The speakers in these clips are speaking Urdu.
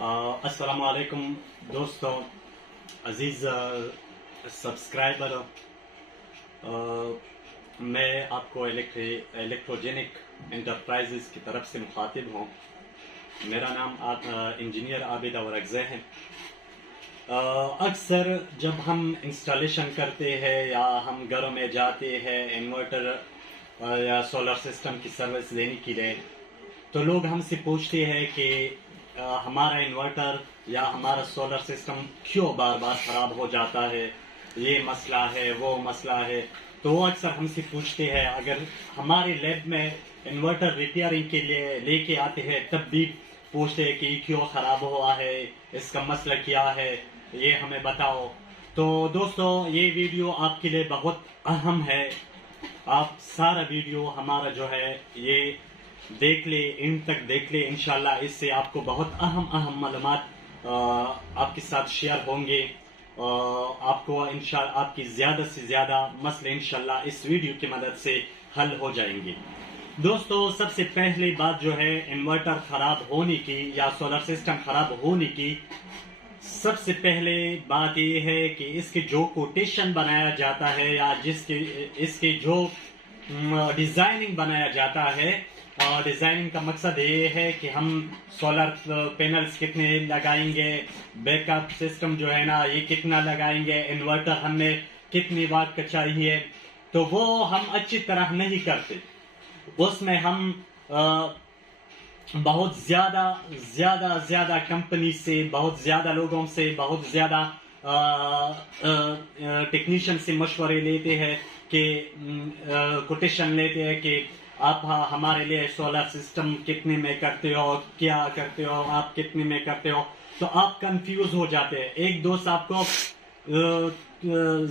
السلام علیکم دوستوں، عزیز سبسکرائبر، میں آپ کو الیکٹروجینک انٹرپرائزز کی طرف سے مخاطب ہوں۔ میرا نام انجینئر عابد اورگزے ہے۔ اکثر جب ہم انسٹالیشن کرتے ہیں یا ہم گھروں میں جاتے ہیں انورٹر یا سولر سسٹم کی سروس لینے کے لیے، تو لوگ ہم سے پوچھتے ہیں کہ ہمارا انورٹر یا ہمارا سولر سسٹم کیوں بار بار خراب ہو جاتا ہے، یہ مسئلہ ہے وہ مسئلہ ہے۔ تو وہ اکثر ہم سے پوچھتے ہیں، اگر ہمارے لیب میں انورٹر ریپیئرنگ کے لیے لے کے آتے ہیں تب بھی پوچھتے ہیں کہ یہ کیوں خراب ہوا ہے، اس کا مسئلہ کیا ہے، یہ ہمیں بتاؤ۔ تو دوستو، یہ ویڈیو آپ کے لیے بہت اہم ہے۔ آپ سارا ویڈیو ہمارا جو ہے یہ دیکھ لے، ان تک دیکھ لے، انشاءاللہ اس سے آپ کو بہت اہم معلومات آپ کے ساتھ شیئر ہوں گے۔ آپ کو انشاءاللہ آپ کی زیادہ سے زیادہ مسئلے انشاءاللہ اس ویڈیو کی مدد سے حل ہو جائیں گے۔ دوستو، سب سے پہلی بات جو ہے انورٹر خراب ہونے کی یا سولر سسٹم خراب ہونے کی سب سے پہلے بات یہ ہے کہ اس کے جو کوٹیشن بنایا جاتا ہے یا اس کے جو ڈیزائننگ بنایا جاتا ہے، ڈیزائننگ کا مقصد یہ ہے کہ ہم سولر پینلز کتنے لگائیں گے، بیک اپ سسٹم جو ہے نا یہ کتنا لگائیں گے، انورٹر ہمیں کتنی واٹ کا چاہیے، تو وہ ہم اچھی طرح نہیں کرتے۔ اس میں ہم بہت زیادہ کمپنی سے، بہت زیادہ لوگوں سے، بہت زیادہ ٹیکنیشین سے مشورے لیتے ہیں کہ کوٹیشن لیتے ہیں کہ آپ ہمارے لیے سولر سسٹم کتنے میں کرتے ہو، کیا کرتے ہو، آپ کتنے میں کرتے ہو، تو آپ کنفیوز ہو جاتے ہیں۔ ایک دوست آپ کو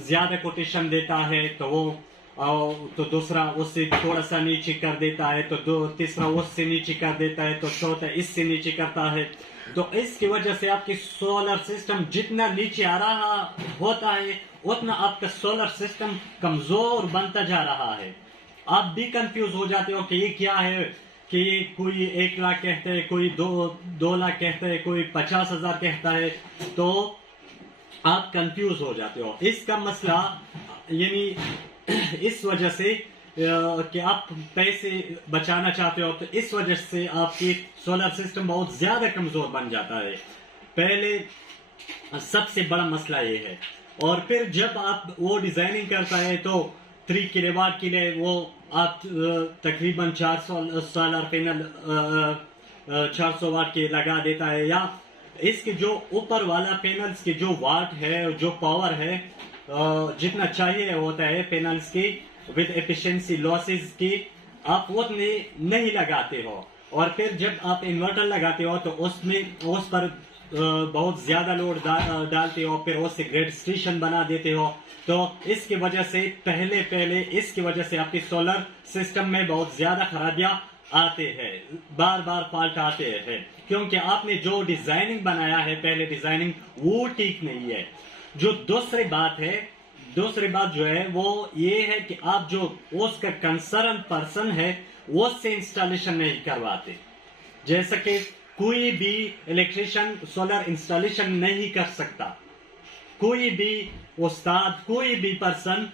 زیادہ کوٹیشن دیتا ہے تو دوسرا اس سے تھوڑا سا نیچے کر دیتا ہے، تو تیسرا اس سے نیچے کر دیتا ہے، تو چوتھا اس سے نیچے کرتا ہے۔ تو اس کی وجہ سے آپ کی سولر سسٹم جتنا نیچے آ رہا ہوتا ہے اتنا آپ کا سولر سسٹم کمزور بنتا جا رہا ہے۔ آپ بھی کنفیوز ہو جاتے ہو کہ یہ کیا ہے، کہ کوئی 1 لاکھ کہتا ہے، کوئی 2 لاکھ کہتا ہے، کوئی 50,000 کہتا ہے، تو آپ کنفیوز ہو جاتے ہو۔ اس کا مسئلہ یعنی اس وجہ سے کہ آپ پیسے بچانا چاہتے ہو، تو اس وجہ سے آپ کی سولر سسٹم بہت زیادہ کمزور بن جاتا ہے۔ پہلے سب سے بڑا مسئلہ یہ ہے، اور پھر جب آپ وہ ڈیزائننگ کرتا ہے تو 3 کلو واٹ کے لیے وہ آپ تقریباً 400 سولر پینل 400 واٹ کے لگا دیتا ہے، یا اس کے جو اوپر والا پینلز کے جو واٹ ہے، جو پاور ہے جتنا چاہیے ہوتا ہے پینلز کی ود ایفیشنسی لاسز کی، آپ اتنے نہیں لگاتے ہو، اور پھر جب آپ انورٹر لگاتے ہو تو اس پر بہت زیادہ لوڈ ڈالتے ہو، پھر اس سے گریڈ اسٹیشن بنا دیتے ہو، تو اس کی وجہ سے پہلے اس کی وجہ سے آپ کی سولر سسٹم میں بہت زیادہ خرابیاں آتے ہیں، بار فالٹ آتے ہیں، کیونکہ آپ نے جو ڈیزائننگ بنایا ہے پہلے ڈیزائننگ وہ ٹھیک نہیں ہے۔ جو دوسری بات جو ہے وہ یہ ہے کہ آپ جو اس کا کنسرن پرسن ہے وہ سے انسٹالیشن نہیں کرواتے۔ جیسا کہ کوئی بھی الیکٹریشین سولر انسٹالیشن نہیں کر سکتا، کوئی بھی استاد، کوئی بھی پرسن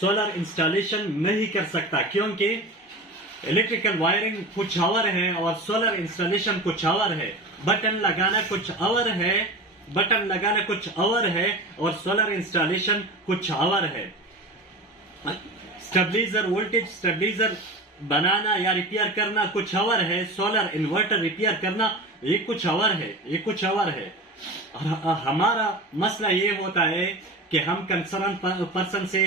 سولر انسٹالیشن نہیں کر سکتا، کیونکہ الیکٹریکل وائرنگ کچھ اور ہے اور سولر انسٹالیشن کچھ اور ہے، بٹن لگانا کچھ اور ہے اور سولر انسٹالیشن کچھ اور ہے۔ وولٹیج سٹیبلیزر بنانا یا ریپیئر کرنا کچھ اور ہے، سولر انورٹر ریپیئر کرنا یہ کچھ اور ہے۔ ہمارا مسئلہ یہ ہوتا ہے کہ ہم کنسرن پرسن سے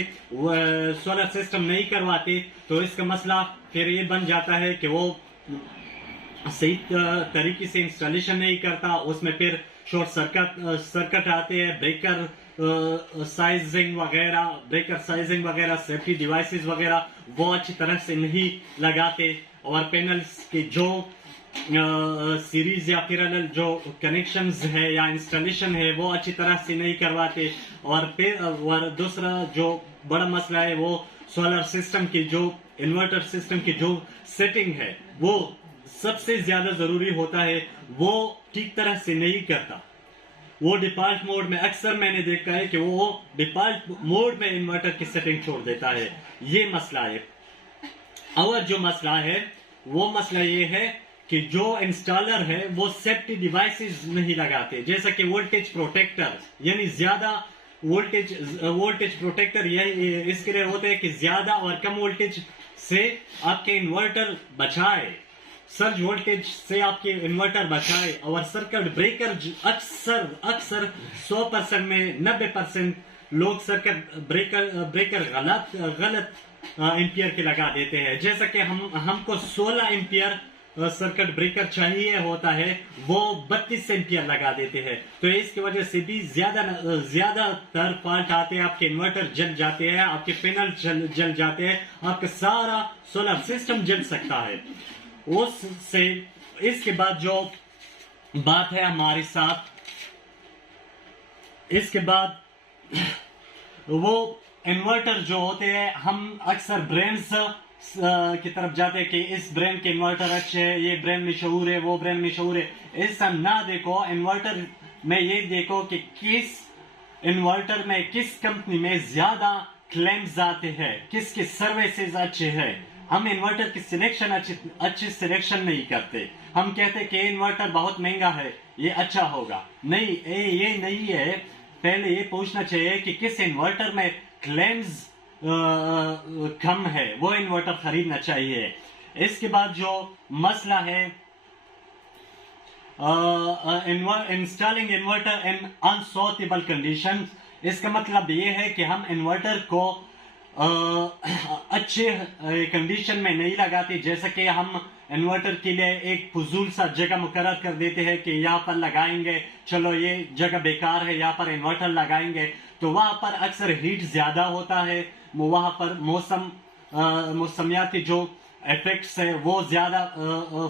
سولر سسٹم نہیں کرواتے، تو اس کا مسئلہ پھر یہ بن جاتا ہے کہ وہ صحیح طریقے سے انسٹالیشن نہیں کرتا، اس میں پھر شارٹ سرکٹ آتے ہیں، بریکر سائزنگ وغیرہ سیفٹی ڈیوائسز وغیرہ وہ اچھی طرح سے نہیں لگاتے، اور پینلز کے جو سیریز یا پیرالل جو کنیکشنز ہے یا انسٹالیشن ہے وہ اچھی طرح سے نہیں کرواتے، اور پھر دوسرا جو بڑا مسئلہ ہے وہ سولر سسٹم کی جو انورٹر سسٹم کی جو سیٹنگ ہے وہ سب سے زیادہ ضروری ہوتا ہے وہ ٹھیک طرح سے نہیں کرتا. وہ ڈیفالٹ موڈ میں اکثر میں نے دیکھا ہے کہ وہ ڈیفالٹ موڈ میں انورٹر کی سیٹنگ چھوڑ دیتا ہے. یہ مسئلہ ہے. اور جو مسئلہ ہے وہ مسئلہ یہ ہے کہ جو انسٹالر ہے وہ سیفٹی ڈیوائسز نہیں لگاتے, جیسا کہ وولٹیج پروٹیکٹر, یعنی زیادہ وولٹیج پروٹیکٹر یہ اس کے لیے ہوتے ہیں کہ زیادہ اور کم وولٹیج سے آپ کے انورٹر بچائے, سرج وولٹیج سے آپ کے انورٹر بچائے. اور سرکٹ بریکر اکثر 100% میں 90% لوگ سرکٹ بریکر غلط امپیئر کے لگا دیتے ہیں. جیسا کہ ہم کو 16 امپیئر سرکٹ بریکر چاہیے ہوتا ہے, وہ 32 امپیئر لگا دیتے ہیں. تو اس کی وجہ سے بھی زیادہ تر فالٹ آتے ہیں, آپ کے انورٹر جل جاتے ہیں, آپ کے پینل جل جاتے ہیں, آپ کا سارا سولر سسٹم جل سکتا ہے. اس کے بعد جو بات ہے ہمارے ساتھ, اس کے بعد وہ انورٹر جو ہوتے ہیں, ہم اکثر برینڈز کی طرف جاتے ہیں کہ اس برینڈ کے انورٹر اچھے ہے, یہ برینڈ مشہور ہے, وہ برینڈ مشہور ہے. ایسا نہ دیکھو. انورٹر میں یہ دیکھو کہ کس انورٹر میں کس کمپنی میں زیادہ کلیمز آتے ہیں, کس کی سروسز اچھے ہیں. ہم انورٹر کی سلیکشن اچھی سلیکشن نہیں کرتے. ہم کہتے کہ انورٹر بہت مہنگا ہے, یہ اچھا ہوگا. نہیں, یہ نہیں ہے. پہلے یہ پوچھنا چاہیے کہ کس انورٹر میں کلیمز کم ہے, وہ انورٹر خریدنا چاہیے. اس کے بعد جو مسئلہ ہے انسٹالنگ انورٹر ان انسوٹیبل کنڈیشن, اس کا مطلب یہ ہے کہ ہم انورٹر کو اچھے کنڈیشن میں نہیں لگاتے. جیسا کہ ہم انورٹر کے لیے ایک فضول سا جگہ مقرر کر دیتے ہیں کہ یہاں پر لگائیں گے, چلو یہ جگہ بیکار ہے, یہاں پر انورٹر لگائیں گے. تو وہاں پر اکثر ہیٹ زیادہ ہوتا ہے, وہاں پر موسمیاتی جو ایفیکٹس ہے وہ زیادہ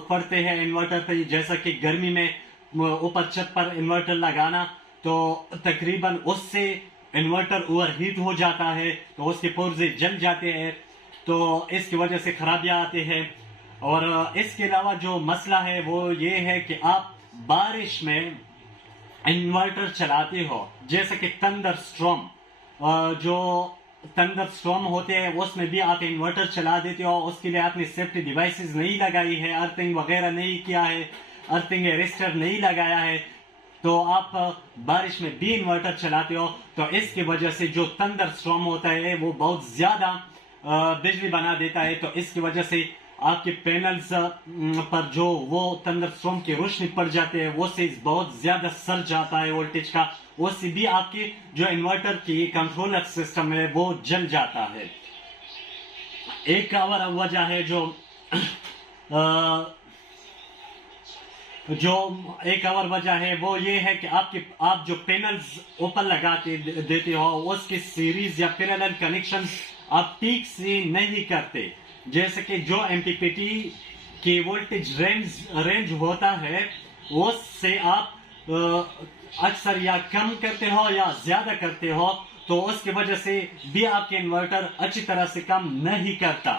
پڑتے ہیں انورٹر پہ. جیسا کہ گرمی میں اوپر چھت پر انورٹر لگانا تو تقریباً اس سے انورٹر اوور ہیٹ ہو جاتا ہے, تو اس کے پرزے جل جاتے ہیں, تو اس کی وجہ سے خرابیاں آتے ہیں. اور اس کے علاوہ جو مسئلہ ہے وہ یہ ہے کہ آپ بارش میں انورٹر چلاتے ہو, جیسا کہ تندر سٹارم, جو تندر سٹارم ہوتے ہیں اس میں بھی آپ انورٹر چلا دیتے ہو. اس کے لیے آپ نے سیفٹی ڈیوائسز نہیں لگائی ہے, ارتھنگ وغیرہ نہیں کیا ہے, ارتھنگ ارسٹر نہیں لگایا ہے, تو آپ بارش میں بھی انورٹر چلاتے ہو. تو اس کی وجہ سے جو تندر سٹارم ہوتا ہے وہ بہت زیادہ بجلی بنا دیتا ہے. تو اس کی وجہ سے آپ کے پینلز پر جو وہ تندر سٹارم کی روشنی پڑ جاتے ہیں, وہ سے بہت زیادہ سرج آتا ہے وولٹیج کا, اس سے بھی آپ کی جو انورٹر کی کنٹرولر سسٹم ہے وہ جل جاتا ہے. ایک اور وجہ ہے ایک اور وجہ ہے وہ یہ ہے کہ آپ جو پینلز اوپر لگاتے دیتے ہو اس کی سیریز یا پیرالل کنیکشن آپ ٹھیک سے نہیں کرتے. جیسے کہ جو ایم پی پی ٹی کی وولٹیج رینج ہوتا ہے اس سے آپ اکثر یا کم کرتے ہو یا زیادہ کرتے ہو, تو اس کی وجہ سے بھی آپ کے انورٹر اچھی طرح سے کام نہیں کرتا.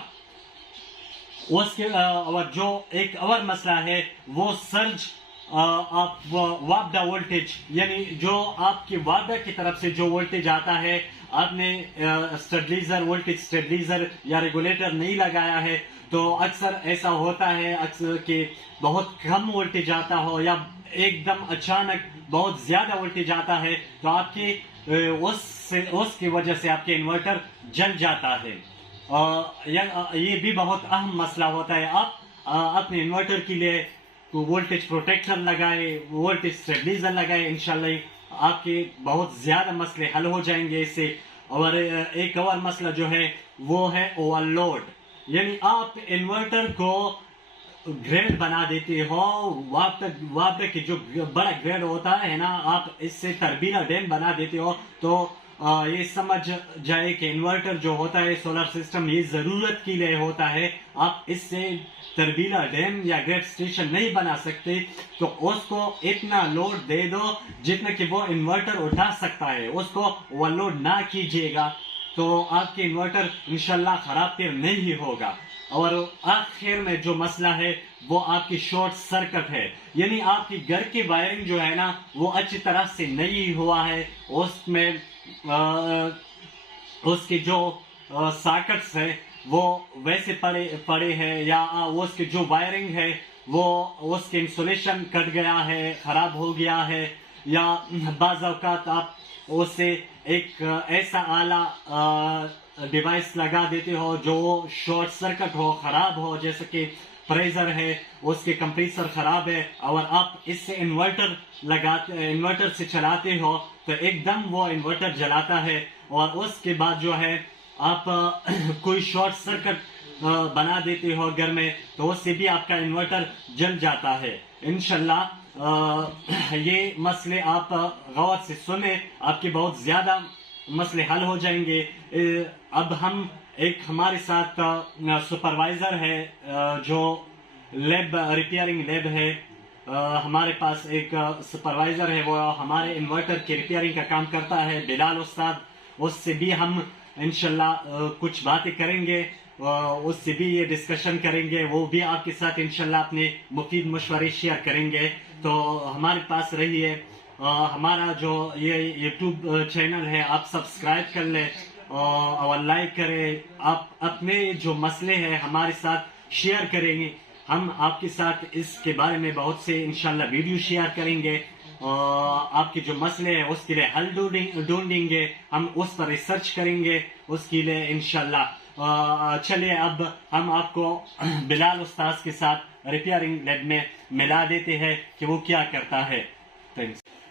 اس کے جو ایک اور مسئلہ ہے وہ سرج آپ وابڈا وولٹیج, یعنی جو آپ کی وابڈا کی طرف سے جو وولٹیج آتا ہے, آپ نے وولٹیج اسٹیبلیزر یا ریگولیٹر نہیں لگایا ہے, تو اکثر ایسا ہوتا ہے اکثر کہ بہت کم وولٹیج آتا ہو یا ایک دم اچانک بہت زیادہ وولٹیج آتا ہے, تو آپ کی اس کی وجہ سے آپ کے انورٹر جل جاتا ہے. یہ بھی بہت اہم مسئلہ ہوتا ہے. آپ اپنے انورٹر کے لیے وولٹیج پروٹیکٹر لگائے, وولٹیج اسٹیبلیزر لگائے, انشاءاللہ آپ کے بہت زیادہ مسئلے حل ہو جائیں گے اس سے. اور ایک اور مسئلہ جو ہے وہ ہے اوور لوڈ, یعنی آپ انورٹر کو گریڈ بنا دیتے ہو, وابڈا کی جو بڑا گریڈ ہوتا ہے نا, آپ اس سے تربیلا ڈیم بنا دیتے ہو. تو یہ سمجھ جائے کہ انورٹر جو ہوتا ہے سولر سسٹم یہ ضرورت کے لیے ہوتا ہے, آپ اس سے تربیلا ڈیم یا گریڈ اسٹیشن نہیں بنا سکتے. تو اس کو اتنا لوڈ دے دو جتنا کہ وہ انورٹر اٹھا سکتا ہے, اس کو اوور لوڈ نہ کیجیے گا. تو آپ کے انورٹر انشاءاللہ خراب پھر نہیں ہوگا. اور آخر میں جو مسئلہ ہے وہ آپ کی شارٹ سرکٹ ہے، یعنی آپ کی گھر کی وائرنگ جو ہے نا وہ اچھی طرح سے نہیں ہوا ہے، اس میں اس کی جو ساکٹس ہے وہ ویسے پڑے ہیں، یا اس کی جو وائرنگ ہے وہ اس کے انسولیشن کٹ گیا ہے، خراب ہو گیا ہے، یا بعض اوقات آپ اسے ایک ایسا آلہ ڈیوائس لگا دیتے ہو جو شارٹ سرکٹ ہو، خراب ہو، جیسے کہ پریزر ہے، اس کے کمپریسر خراب ہے، اور آپ اس سے انورٹر سے چلاتے ہو تو ایک دم وہ انورٹر جلاتا ہے، اور اس کے بعد جو ہے آپ کوئی شارٹ سرکٹ بنا دیتے ہو گھر میں تو اس سے بھی آپ کا انورٹر جل جاتا ہے. انشاءاللہ یہ مسئلے آپ غور سے سنیں، آپ کے بہت زیادہ مسئلے حل ہو جائیں گے. اب ہم ہمارے ساتھ سپروائزر ہے جو ریپیئرنگ لیب ہے، ہمارے پاس ایک سپروائزر ہے، وہ ہمارے انورٹر کے ریپیئرنگ کا کام کرتا ہے، بلال استاد. اس سے بھی ہم انشاءاللہ کچھ باتیں کریں گے، اس سے بھی یہ ڈسکشن کریں گے، وہ بھی آپ کے ساتھ انشاءاللہ اپنے مفید مشورے شیئر کریں گے. تو ہمارے پاس رہیے. ہمارا جو یہ یوٹیوب چینل ہے آپ سبسکرائب کر لیں اور لائک کریں. آپ اپنے جو مسئلے ہیں ہمارے ساتھ شیئر کریں گے، ہم آپ کے ساتھ اس کے بارے میں بہت سے انشاءاللہ ویڈیو شیئر کریں گے. آپ کے جو مسئلے ہیں اس کے لیے حل ڈھونڈیں گے، ہم اس پر ریسرچ کریں گے اس کے لیے انشاءاللہ. چلیے اب ہم آپ کو بلال استاذ کے ساتھ ریپیئرنگ لیب میں ملا دیتے ہیں کہ وہ کیا کرتا ہے.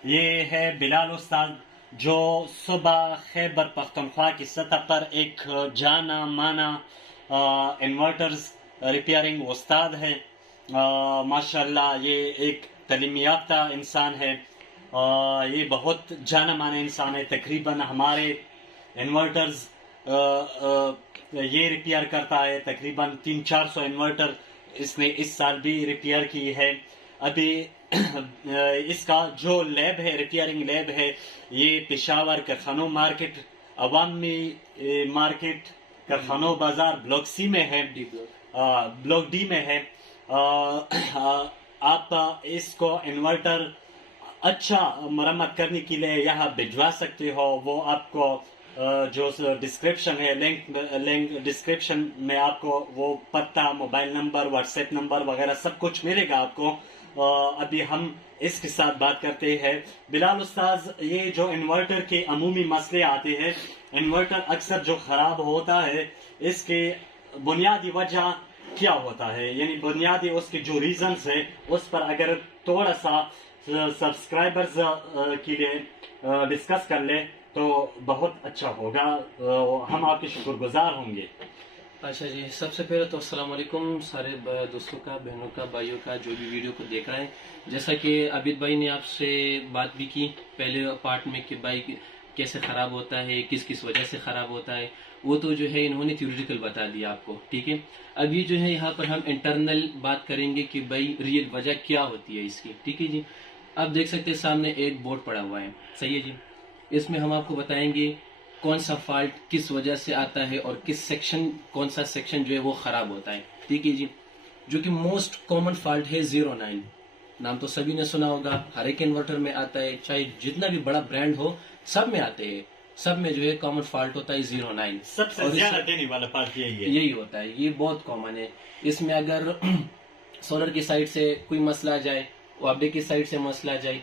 یہ ہے بلال استاد جو صبح خیبر پختونخوا کی سطح پر ایک جانا مانا انورٹرز ریپیئرنگ استاد ہے. ماشاءاللہ یہ ایک تعلیم یافتہ انسان ہے، یہ بہت جانا مانا انسان ہے. تقریباً ہمارے انورٹرز یہ ریپیئر کرتا ہے، تقریباً 300-400 انورٹر اس نے اس سال بھی ریپیئر کی ہے. ابھی اس کا جو لیب ہے، ریپیئرنگ لیب ہے، یہ پشاور کرخانو مارکیٹ، عوامی مارکیٹ کرخانو بازار بلاک سی میں ہے، بلاک ڈی میں ہے. آپ اس کو انورٹر اچھا مرمت کرنے کے لیے یہاں بھجوا سکتے ہو. وہ آپ کو جو ڈسکرپشن ہے، لنک ڈسکرپشن میں آپ کو وہ پتہ، mobile number, what's app number وغیرہ سب کچھ ملے گا آپ کو. ابھی ہم اس کے ساتھ بات کرتے ہیں. بلال استاذ، یہ جو انورٹر کے عمومی مسئلے آتے ہیں، انورٹر اکثر جو خراب ہوتا ہے اس کے بنیادی وجہ کیا ہوتا ہے، یعنی بنیادی اس کے جو ریزنز ہیں اس پر اگر تھوڑا سا سبسکرائبرز کے لیے ڈسکس کر لیں تو بہت اچھا ہوگا، ہم آپ کے شکر گزار ہوں گے. اچھا جی، سب سے پہلے تو السلام علیکم سارے دوستوں کا، بہنوں کا، بھائیوں کا جو بھی ویڈیو کو دیکھ رہے ہیں. جیسا کہ عابد بھائی نے آپ سے بات بھی کی پہلے پارٹ میں کہ بائک کیسے خراب ہوتا ہے، کس کس وجہ سے خراب ہوتا ہے، وہ تو جو ہے انہوں نے تھیوریٹیکل بتا دیا آپ کو، ٹھیک ہے. ابھی جو ہے یہاں پر ہم انٹرنل بات کریں گے کہ بھائی ریئل وجہ کیا ہوتی ہے اس کی، ٹھیک ہے جی. آپ دیکھ سکتے ہیں سامنے ایک بورڈ پڑا ہوا ہے، صحیح ہے جی. اس میں ہم آپ کو بتائیں گے کون سا فالٹ کس وجہ سے آتا ہے اور کس سیکشن، کون سا سیکشن جو ہے وہ خراب ہوتا ہے، ٹھیک ہے جی. جو کہ موسٹ کامن فالٹ ہے 09، نام تو سبھی نے سنا ہوگا، ہر ایک انورٹر میں آتا ہے، چاہے جتنا بھی بڑا برانڈ ہو سب میں آتے ہیں، سب میں جو ہے کامن فالٹ ہوتا ہے 09. سب سے زیادہ دینے والا پارٹ یہی ہوتا ہے، یہ بہت کامن ہے. اس میں اگر سولر کی سائڈ سے کوئی مسئلہ آ جائے، وابڈے کی سائڈ سے مسئلہ آ جائے،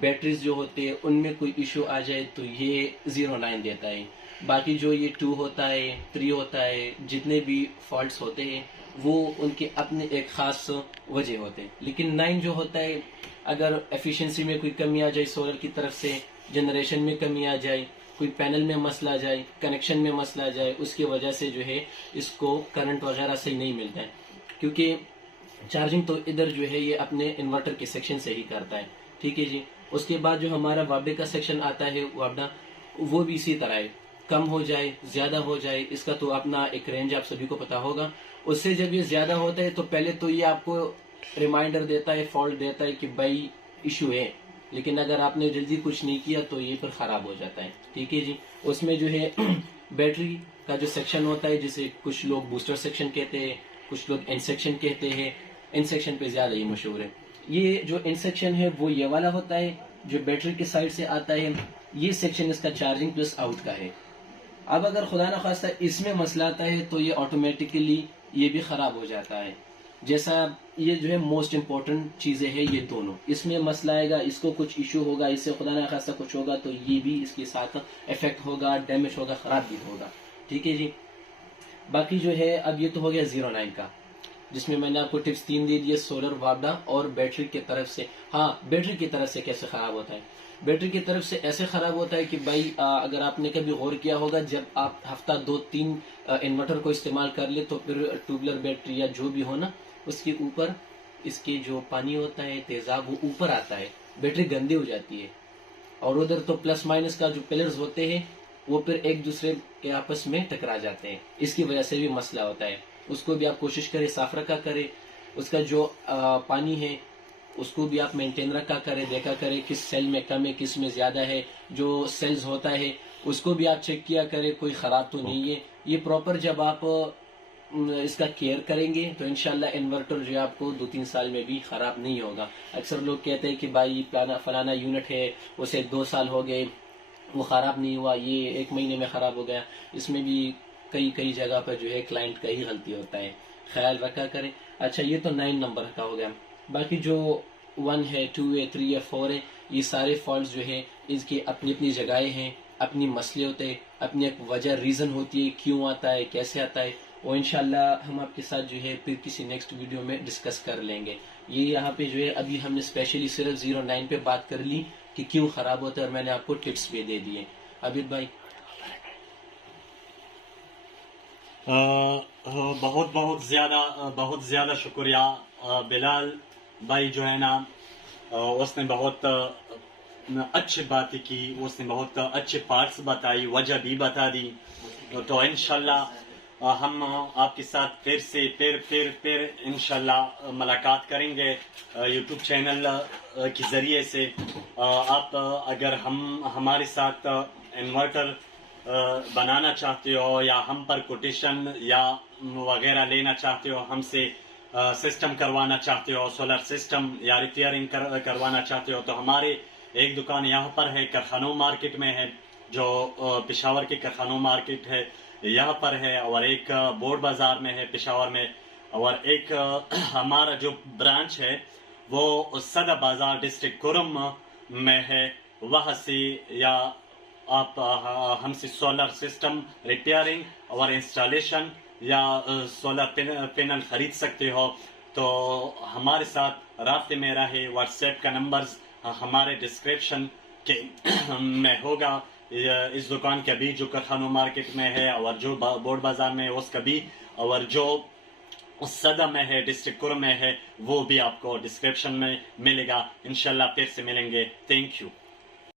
بیٹریز جو ہوتے ہیں ان میں کوئی ایشو آ جائے تو یہ 09 دیتا ہے. باقی جو یہ 2 ہوتا ہے، 3 ہوتا ہے، جتنے بھی فالٹس ہوتے ہیں وہ ان کے اپنے ایک خاص وجہ ہوتے ہیں. لیکن 9 جو ہوتا ہے، اگر ایفیشنسی میں کوئی کمی آ جائے سولر کی طرف سے، جنریشن میں کمی آ جائے، کوئی پینل میں مسئلہ آ جائے، کنیکشن میں مسئلہ آ جائے، اس کی وجہ سے جو ہے اس کو کرنٹ وغیرہ صحیح نہیں ملتا ہے، کیونکہ چارجنگ تو ادھر جو ہے یہ اپنے انورٹر کے سیکشن سے ہی کرتا ہے، ٹھیک ہے جی. اس کے بعد جو ہمارا وابڈے کا سیکشن آتا ہے، وابڈا وہ بھی اسی طرح ہے، کم ہو جائے زیادہ ہو جائے، اس کا تو اپنا ایک رینج آپ سبھی کو پتا ہوگا. اس سے جب یہ زیادہ ہوتا ہے تو پہلے تو یہ آپ کو ریمائنڈر دیتا ہے، فالٹ دیتا ہے کہ بھائی ایشو ہے، لیکن اگر آپ نے جلدی کچھ نہیں کیا تو یہ پھر خراب ہو جاتا ہے، ٹھیک ہے جی. اس میں جو ہے بیٹری کا جو سیکشن ہوتا ہے جسے کچھ لوگ بوسٹر سیکشن کہتے ہیں, کچھ لوگ ان سیکشن کہتے ہیں, ان سیکشن پہ زیادہ ہی مشہور ہے. یہ جو ان سیکشن ہے وہ یہ والا ہوتا ہے جو بیٹری کی سائڈ سے آتا ہے. یہ سیکشن اس کا چارجنگ پلس آؤٹ کا ہے. اب اگر خدا نخواستہ اس میں مسئلہ آتا ہے تو یہ آٹومیٹکلی یہ بھی خراب ہو جاتا ہے. جیسا یہ جو ہے موسٹ امپورٹنٹ چیزیں ہیں یہ دونوں, اس میں مسئلہ آئے گا, اس کو کچھ ایشو ہوگا, اس سے خدا نخواستہ کچھ ہوگا تو یہ بھی اس کے ساتھ افیکٹ ہوگا, ڈیمیج ہوگا, خراب بھی ہوگا. ٹھیک ہے جی. باقی جو ہے اب یہ تو ہو گیا 09 کا, جس میں میں نے آپ کو ٹپس 3 دے دیے, سولر, وابڈا اور بیٹری کی طرف سے. ہاں, بیٹری کی طرف سے کیسے خراب ہوتا ہے. بیٹری کی طرف سے ایسے خراب ہوتا ہے کہ بھائی اگر آپ نے کبھی غور کیا ہوگا, جب آپ ہفتہ 2-3 انورٹر کو استعمال کر لے تو پھر ٹیوبلر بیٹری یا جو بھی ہو نا, اس کے اوپر اس کے جو پانی ہوتا ہے تیزاب وہ اوپر آتا ہے, بیٹری گندی ہو جاتی ہے. اور ادھر تو پلس مائنس کا جو پلرز ہوتے ہیں وہ پھر ایک دوسرے کے آپس میں ٹکرا جاتے ہیں, اس کی وجہ سے بھی مسئلہ ہوتا ہے. اس کو بھی آپ کوشش کریں صاف رکھا کریں. اس کا جو پانی ہے اس کو بھی آپ مینٹین رکھا کریں, دیکھا کریں کس سیل میں کم ہے, کس میں زیادہ ہے. جو سیلز ہوتا ہے اس کو بھی آپ چیک کیا کریں کوئی خراب تو نہیں ہے. یہ پراپر جب آپ اس کا کیئر کریں گے تو انشاءاللہ انورٹر جو ہے آپ کو 2-3 سال میں بھی خراب نہیں ہوگا. اکثر لوگ کہتے ہیں کہ بھائی فلانا یونٹ ہے اسے 2 سال ہو گئے وہ خراب نہیں ہوا, یہ 1 مہینے میں خراب ہو گیا. اس میں بھی کئی جگہ پر جو ہے کلائنٹ کا ہی غلطی ہوتا ہے, خیال رکھا کریں. اچھا, یہ تو 9 نمبر کا ہو گیا. باقی جو 1 ہے, 2 ہے, 3 ہے, 4 ہے, یہ سارے فالٹس جو ہے اس کی اپنی اپنی جگہیں ہیں, اپنی مسئلے ہوتے ہیں, اپنی ایک وجہ ریزن ہوتی ہے کیوں آتا ہے, کیسے آتا ہے. وہ انشاءاللہ ہم آپ کے ساتھ جو ہے پھر کسی نیکسٹ ویڈیو میں ڈسکس کر لیں گے. یہ یہاں پہ جو ہے ابھی ہم نے اسپیشلی صرف 09 پہ بات کر لی کہ کیوں خراب ہوتا ہے, اور میں نے آپ کو ٹپس بھی دے دیے. عابد بھائی بہت زیادہ شکریہ. بلال بھائی جو ہے نا اس نے بہت اچھی باتیں کی, اس نے بہت اچھے پارٹس بتائی, وجہ بھی بتا دی. تو انشاءاللہ ہم آپ کے ساتھ پھر انشاءاللہ ملاقات کریں گے یوٹیوب چینل کے ذریعے سے. آپ اگر ہمارے ساتھ انورٹر بنانا چاہتے ہو یا ہم پر کوٹیشن یا وغیرہ لینا چاہتے ہو, ہم سے سسٹم کروانا چاہتے ہو, سولر سسٹم یا ریپیئرنگ کروانا چاہتے ہو, تو ہمارے ایک دکان یہاں پر ہے, کرخانو مارکیٹ میں ہے, جو پشاور کے کرخانو مارکیٹ ہے یہاں پر ہے, اور ایک بورڈ بازار میں ہے پشاور میں, اور ایک ہمارا جو برانچ ہے وہ صدر بازار ڈسٹرکٹ کرم میں ہے. وہاں سے یا آپ ہم سے سولر سسٹم ریپیئرنگ اور انسٹالیشن یا سولر پینل خرید سکتے ہو. تو ہمارے ساتھ رابطے میں رہے. واٹس ایپ کا نمبرز ہمارے ڈسکرپشن کے میں ہوگا. اس دکان کا بھی جو کرخانو مارکیٹ میں ہے اور جو بورڈ بازار میں ہے اس کا بھی, اور جو صدر میں ہے ڈسٹرکٹ کرم میں ہے وہ بھی آپ کو ڈسکرپشن میں ملے گا. انشاءاللہ پھر سے ملیں گے. Thank you.